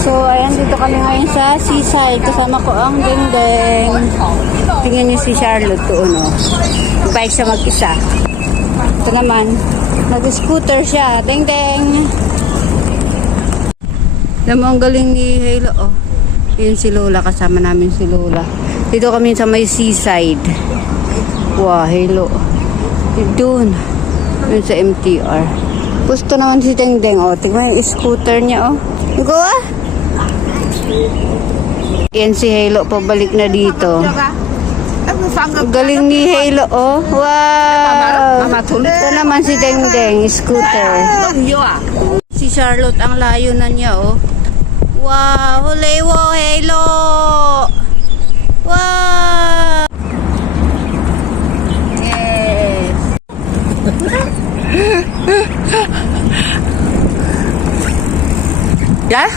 So, ayan, dito kami ngayon sa seaside. Kasama ko ang Dingding. Tingnan niyo si Charlotte doon, oh. Bike siya mag-isa. Ito naman, nag-scooter siya. Dingding! Alam mo, ang galing ni Halo, oh. Yun si Lola, kasama namin si Lola. Dito kami sa may seaside. Wow, Halo. Doon. Doon sa MTR. Gusto naman si Dingding, oh. Tingnan yung scooter niya, oh. Go, ah! Yan si Halo, pabalik na dito. Galing ni Halo, oh. Wow! Ito naman si Dingding, scooter. Si Charlotte, ang layo na niya, oh. Wow! Huli wo, Halo! Wow! Yes! Yeah?